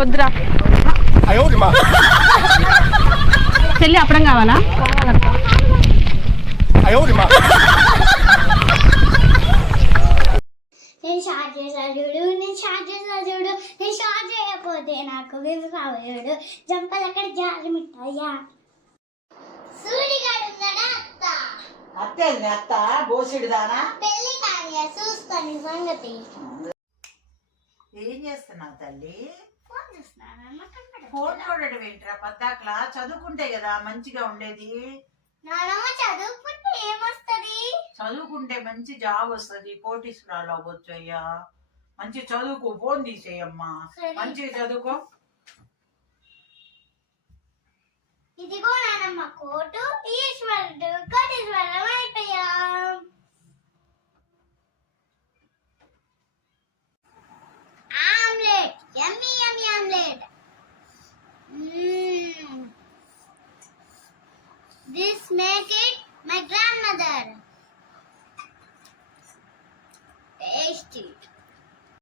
వద్దురా చెల్లి అప్పడం కావాలా? నేను షార్ట్ చేసా చూడు, నేను షార్ట్ చేసా చూడు, నేను షార్ట్ చేయకపోతే నాకు వివసాడు జంపలు అక్కడ జారి మిట్టాయా. సూడిగాడు ఉన్నాడా అత్త? అత్తే అత్త బోసిడిదానా? పెళ్లి కానీ చూస్తాను సంగతి. ఏం చేస్తున్నావు తల్లి? ఫోన్ చూస్తున్నాను. ఫోన్ చూడడం ఏంట్రా పద్దాకలా? చదువుకుంటే కదా మంచిగా ఉండేది. నానమ్మ చదువుకుంటే ఏమొస్తది? చదువుకుంటే మంచి జాబ్ వస్తుంది, కోటీశ్వరాలు అవ్వచ్చు. అయ్యా మంచి చదువుకో, ఫోన్ తీసేయమ్మా, మంచిగా చదువుకో. ఇదిగో నానమ్మ కోటు, ఈశ్వరుడు కోటీశ్వరం అయిపోయాం. Omelette, yummy yummy omelette. This make it my grandmother. Taste it.